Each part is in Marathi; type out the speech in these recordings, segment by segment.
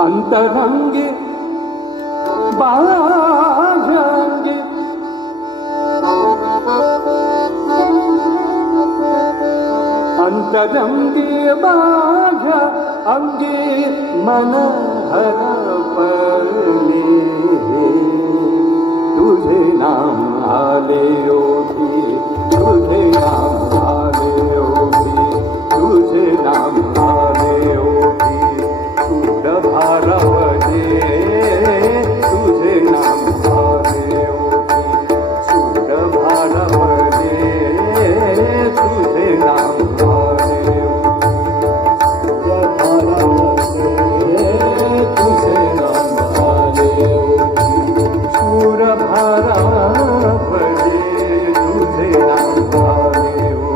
अंतरंगी बाह्यांगी अंतरंगी बाह्य अंगी मन हरपले तुझे नाम आले योगी तुझे नाम आले योगी तुझे नाम आले योगी भारवने तुझे नाम आले योगी सूर भारवने तुझे नाम आले योगी सूर भारवने तुझे नाम आले योगी सूर भारवने तुझे नाम आले योगी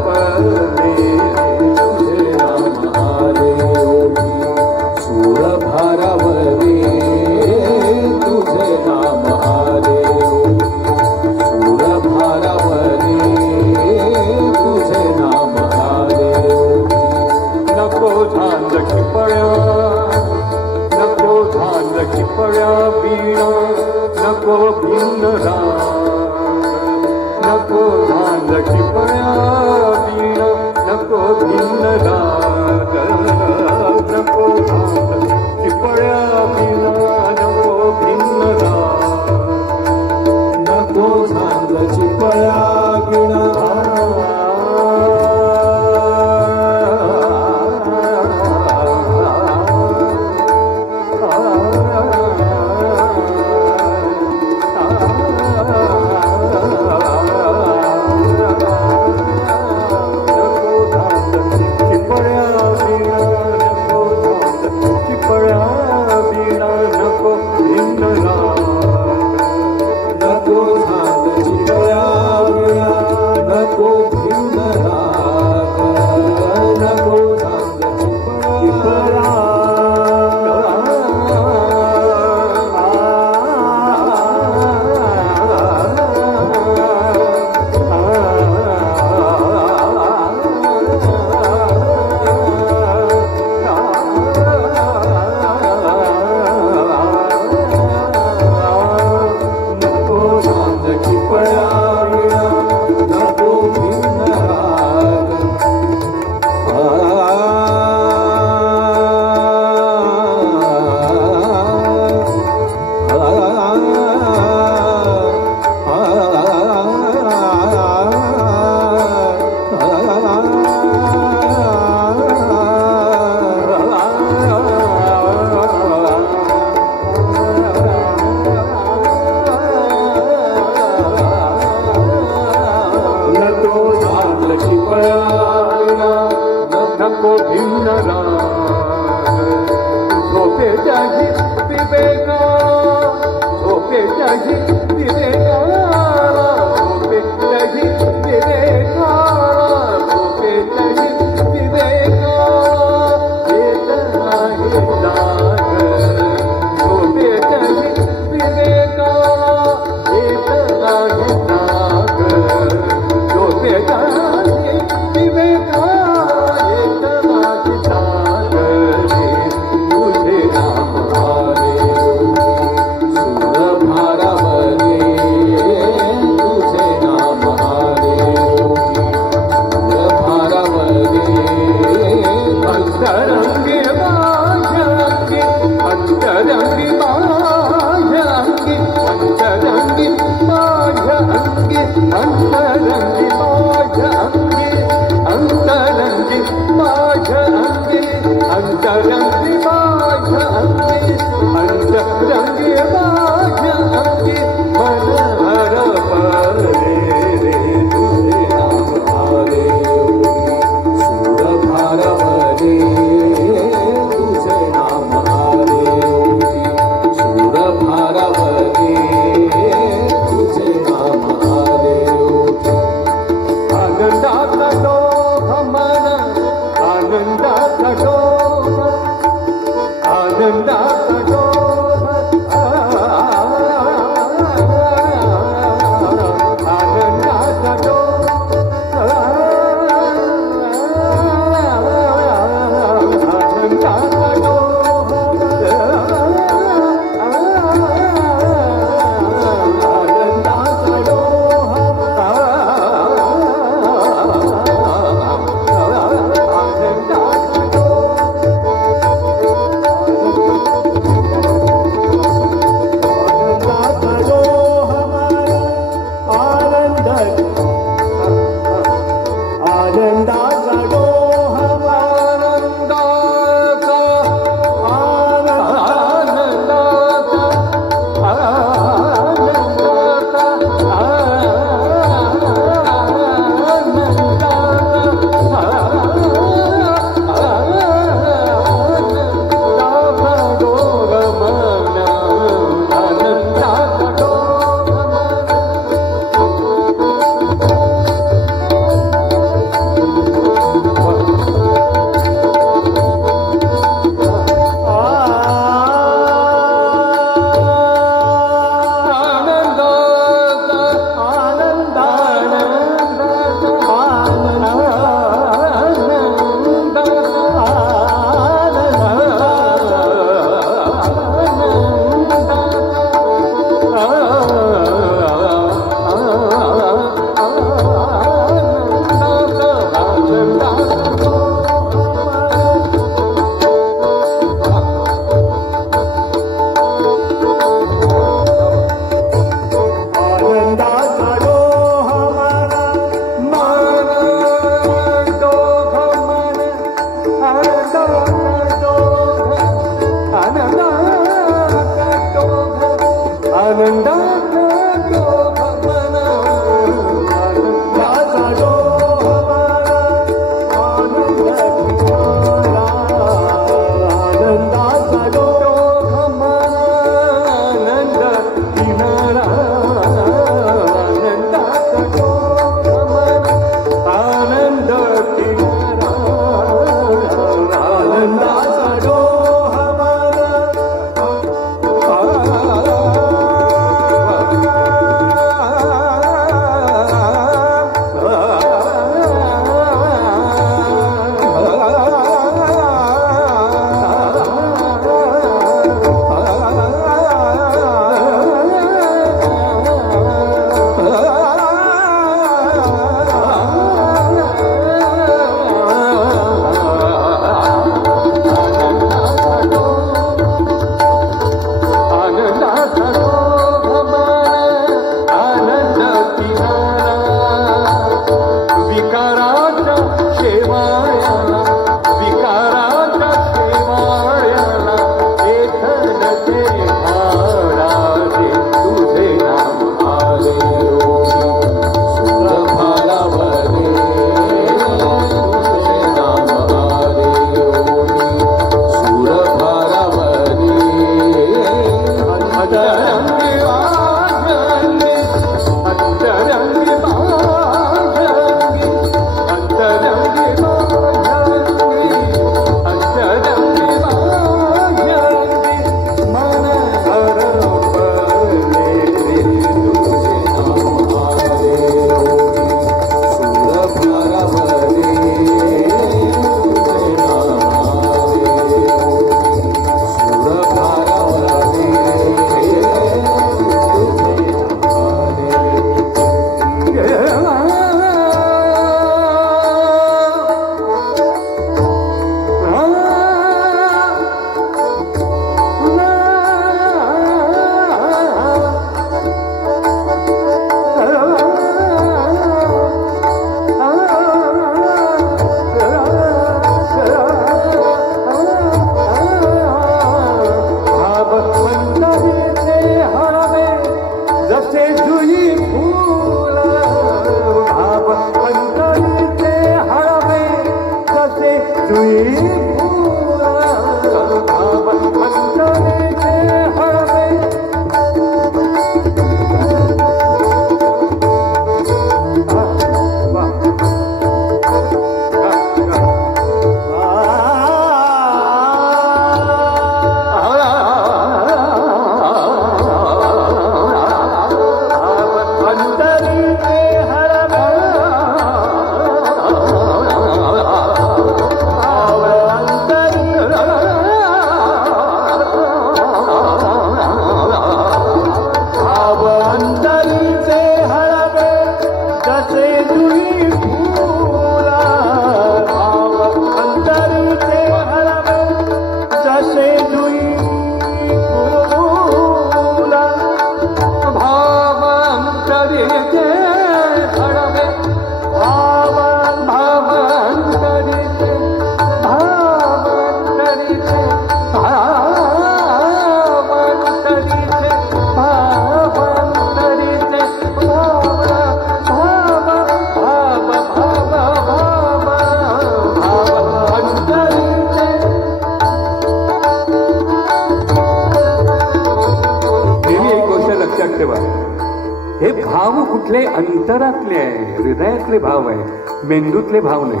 हे भाव कुठले अंतरातले आहे, हृदयातले भाव आहे, मेंदूतले भाव नाही.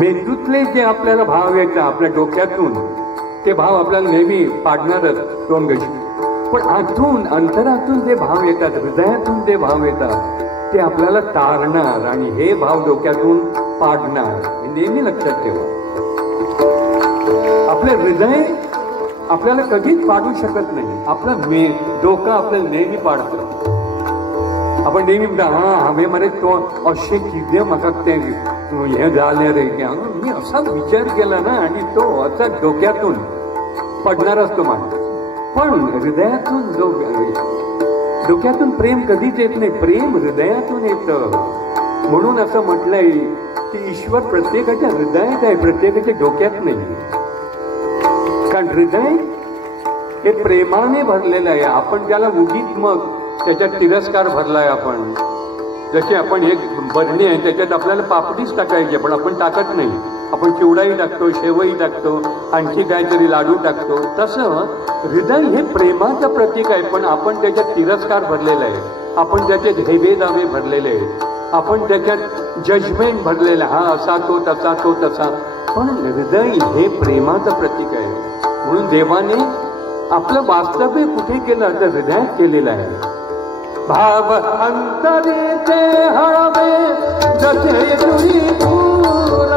मेंदूतले जे आपल्याला भाव येतात आपल्या डोक्यातून ते भाव आपल्याला नेहमी पाडणारच तोंडगशी. पण आतून अंतरातून जे भाव येतात, हृदयातून जे भाव येतात ते आपल्याला तारणार आणि हे भाव डोक्यातून पाडणार. नेहमी लक्षात ठेवा, आपले हृदय आपल्याला कधीच पाडू शकत नाही. आपलं डोकं आपल्याला नेहमी पाडतं. आपण नेहमी म्हणता हा हवे मरे तो असे किती म्हाका ते हे झाले रे, मी असा विचार केला ना आणि तो असा डोक्यातून पडणार असतो माणूस. पण हृदयातून डोक्यातून प्रेम कधीच येत नाही, प्रेम हृदयातून येतं. म्हणून असं म्हटलंय की ईश्वर प्रत्येकाच्या हृदयात आहे, प्रत्येकाच्या डोक्यात नाही. कारण हृदय हे प्रेमाने भरलेलं आहे. आपण त्याला उगीच मग त्याच्यात तिरस्कार भरलाय. आपण जशी आपण एक बरणी आहे त्याच्यात आपल्याला पापडीच टाकायची, पण आपण टाकत नाही. आपण चिवडाही टाकतो, शेवही टाकतो, आणखी काहीतरी लाडू टाकतो. तसं हृदय हे प्रेमाचं प्रतीक आहे, पण आपण त्याच्यात तिरस्कार भरलेला आहे. आपण त्याच्यात हेवेदावे भरलेले आहे. आपण त्याच्यात जजमेंट भरलेलं, हा असा तो तसा तो तसा. पण हृदय हे प्रेमाचं प्रतीक आहे. म्हणून देवाने आपलं वास्तव्य कुठे केलं तर हृदयात केलेलं आहे. भाव अंतरीचे हळवे जसे जुई फूल,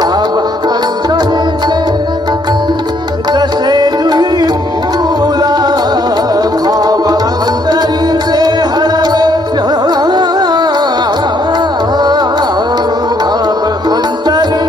भाव अंतरीचे जसे जुई फूल, भाव अंतरीचे हळवे, भाव अंतरीचे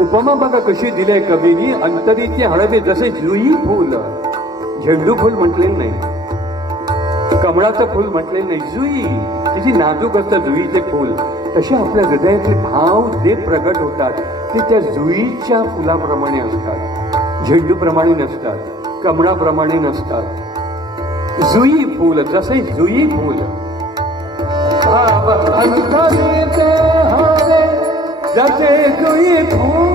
उपमा बघा कशी दिली आहे कवीनी. अंतरीचे हळवे जसे जुई फूल, झेंडू फूल म्हटलेलं नाही, कमळाचं फूल म्हटलेलं नाही, जुई तिची नाजूक असतं जुईचे फूल. तसे आपल्या हृदयातले भाव जे प्रगट होतात ते त्या जुईच्या फुलाप्रमाणे असतात, झेंडूप्रमाणे नसतात, कमळाप्रमाणे नसतात. जुई फूल जसे जुई फूल. भाव अंतरीचे हळवे जसे जुई फूल,